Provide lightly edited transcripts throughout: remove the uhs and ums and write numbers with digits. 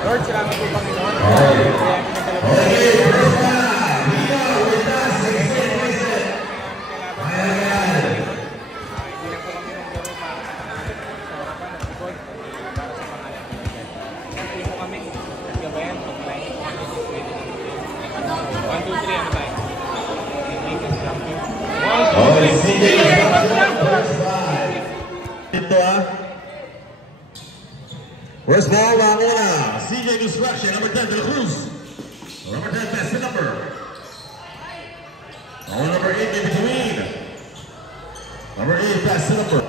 Lord, salamat po Panginoon. First ball, Ramona. CJ Construction, number 10, De La Cruz. Number 10, best number. Oh, number 8 in between. Number 8, best number.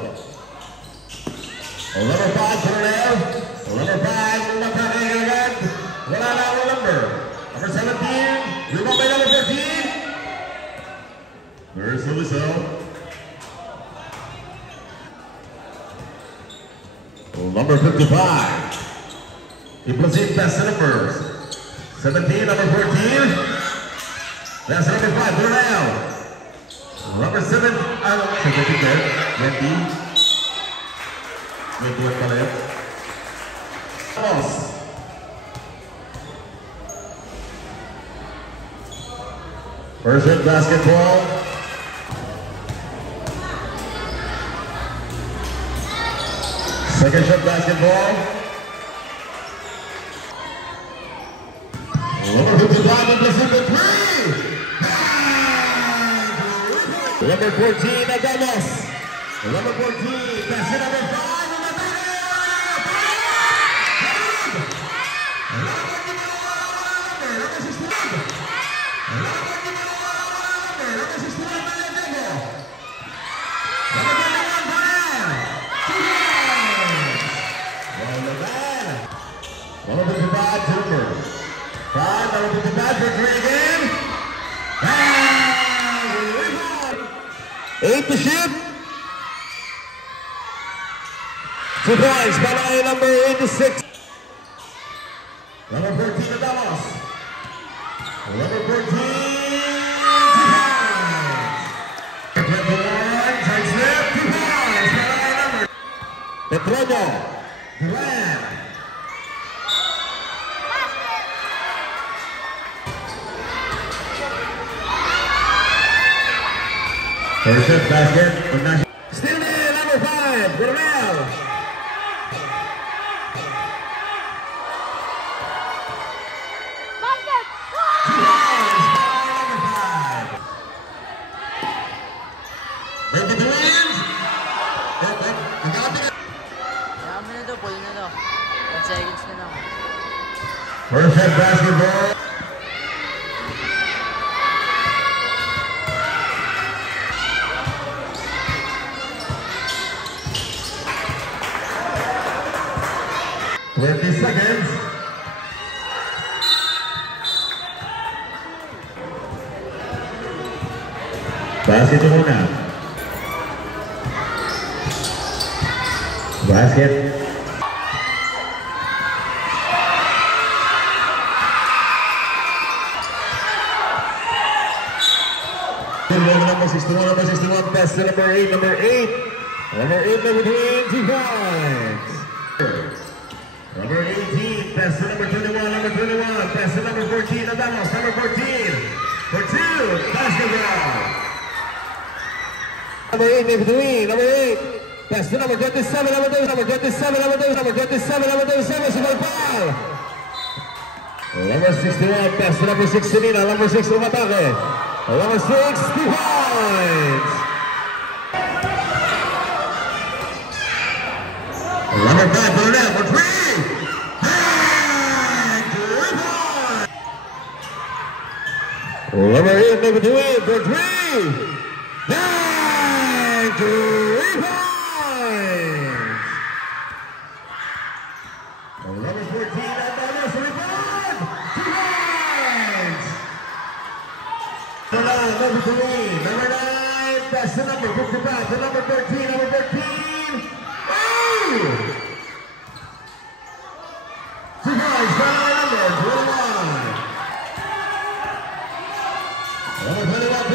Oh, number 5, Coronel. Oh, number 5, Matake agad. Wala na ang number. Number 17, rebound by number 14. There's the whistle. Number 55. He puts in best numbers. 17, number 14. That's number 5, Coronel. Number 7, second there, 20. 21 pala yun. First hit basketball. Second shot basketball. Number 55 in the second three. Number 14, Adamas. Number 14, that's it, number 5. Eight to shoot. 2 points, by number 86. Number 14, Adamas. Number 14, 2 points. 21, side slip, 2 points, by number. Petrono, Durant. First shot basket. Still there, number 5, Coronel. Basket! Number 5. Break the wins. Kaya mo na to, pull na to. 1 seconds na lang. First shot basketball. Seconds. Basket muna. Basket. Number 61, best to number 8, number 8. Number 8, number 2 points. Number 18, pass to number 21, pass to number 14, Adamas, number 14, for 2, basketball. Number 8, in between, number 8, pass to number 27, number 27, super foul. Number 61, pass to number 16, number 6, umatake. Number 6, 2 points. Number 5, Coronel, for 3. Number 8, number 2, for 3. Bang! 3 points. Number 14, Adamas, rebound. 2 points. Number 3, number 9, that's the number 55, the number 13, number 13. Oh! 2 points, number 21.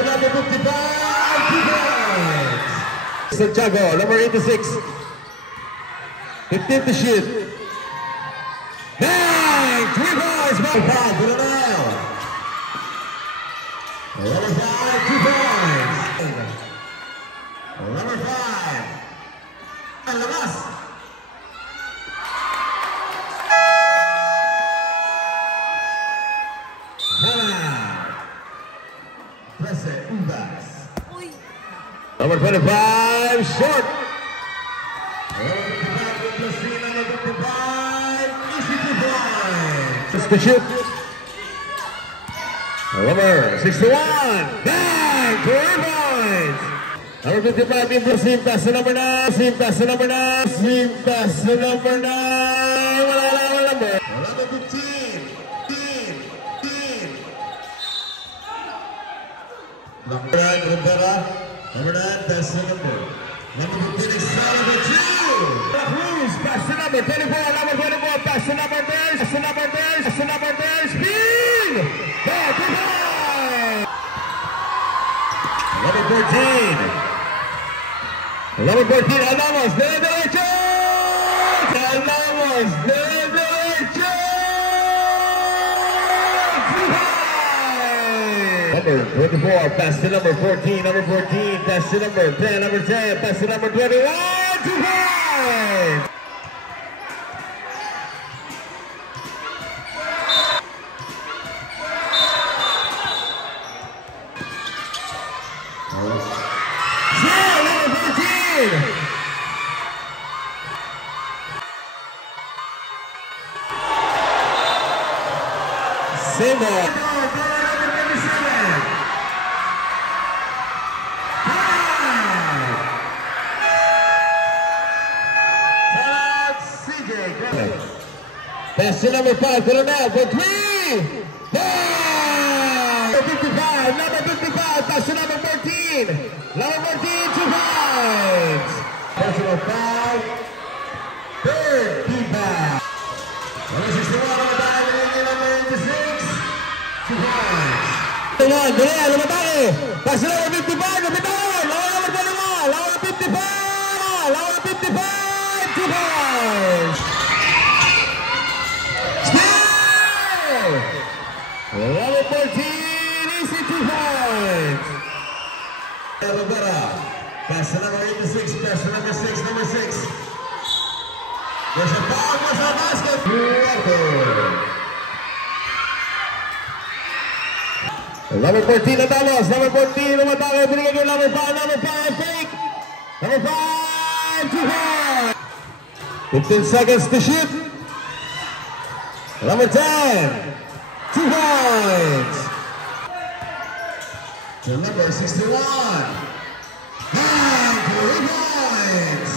Number 55, 2 points. Santiago, number 86. 15 to shoot. Bang! 3 points, by foul, put it out. Number 5, 2 points. Number 5. Ang labas. Number 25, short. Number 55, easy 2 points. Just the shoot. Number 61, bang, 3 points. Number 55, impressive pass to number 9. Impressive pass to number 9. Impressive pass to number 9. Wala number. Number 15. Number 9, Rivera. Number 9, pass to number. Number 15, Excalibur 2. Cruz, pass to number 24. Number 24, pass to number 10. Pass to number 10. Pass to number 10. Speed. Back to goal. Number 14. Number 14, Alamos, de derecho! Alamos, de derecho! Number 24, pass to number 14, number 14, pass to number 10, number 10, pass to number 21, 2 points! Same ball. Pass to number 5, put it out for 3. Number 55, number 55, pass to number 14. Number 14, 2 points. Pass to number 5, third feedback. Number 61, number 5, number 86, 2 points. Number 5, pass to number 55, number 51, number 21, number 55, number 55, 2 points. Number 14, easy 2 points. Rivera, pass to number 86, pass to number 6, number 6. There's a foul, there's a basket. Number 14, Atalos. Number 14, Umatake. Bring again, number 5, fake. Number 5, 2 points. 15 seconds to shoot. Number 10. 2 points. To number 61. 3 points.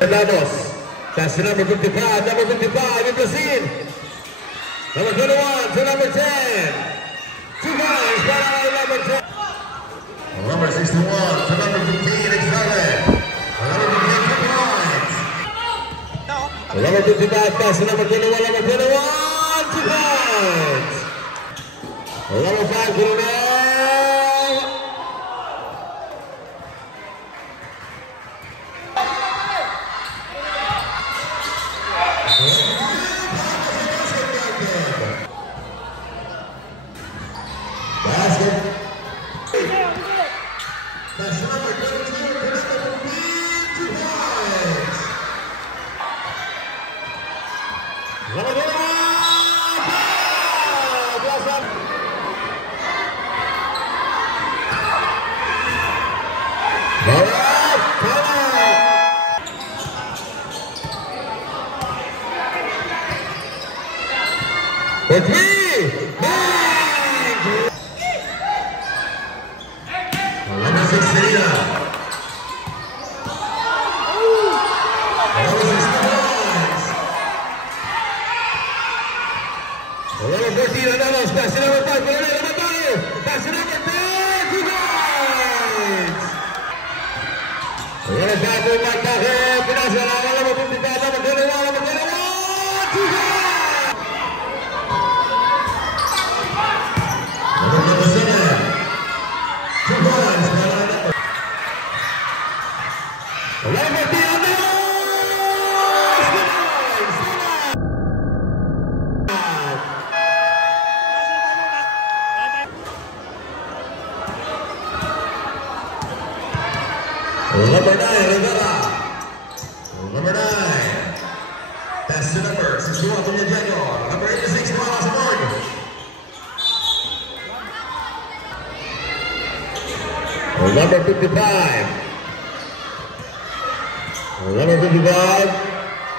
Lados. Pass to number 55. Number 55. Ibrahim. Number 21 to number 10. 2 points. Number 10. Number 61 to number 15. Excellent. Number 15. 2 points. Number 55, pass to number 21, number 21, 2 points. Number 5, Bruno. Basket. Pass to number 22, to number 15, 2 points. Number 21! For 3! Number 6, Serena. Number 6, points. Number 14, Ananos. Pass to number 5. Pass to number 10. 2 points. Number 5, Umatake. Pinasa na number 55. Number 21. Number 21. 2 points. Number 9. Pass to number 61 from the Jaguar. Number 86, Ross Morgan. Number 55. Number 55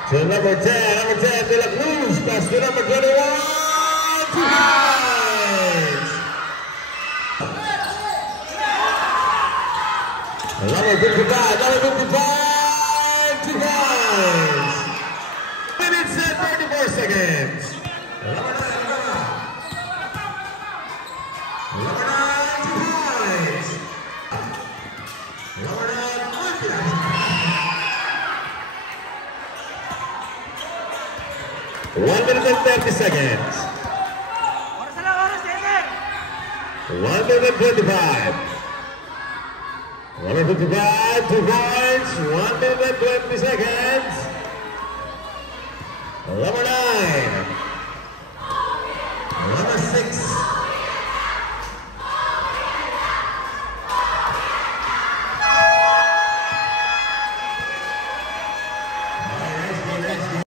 to number 10. Number 10, De La Cruz. Pass to number 21. To Hines. Number 55. Number 55 to Hines. Minutes and 34 seconds. Number 9. Number 9 to Hines. Number 9, Marquez. 1 minute and 30 seconds. 1 minute and 25. 1 minute and 25, 2 points, 1 minute and 20 seconds.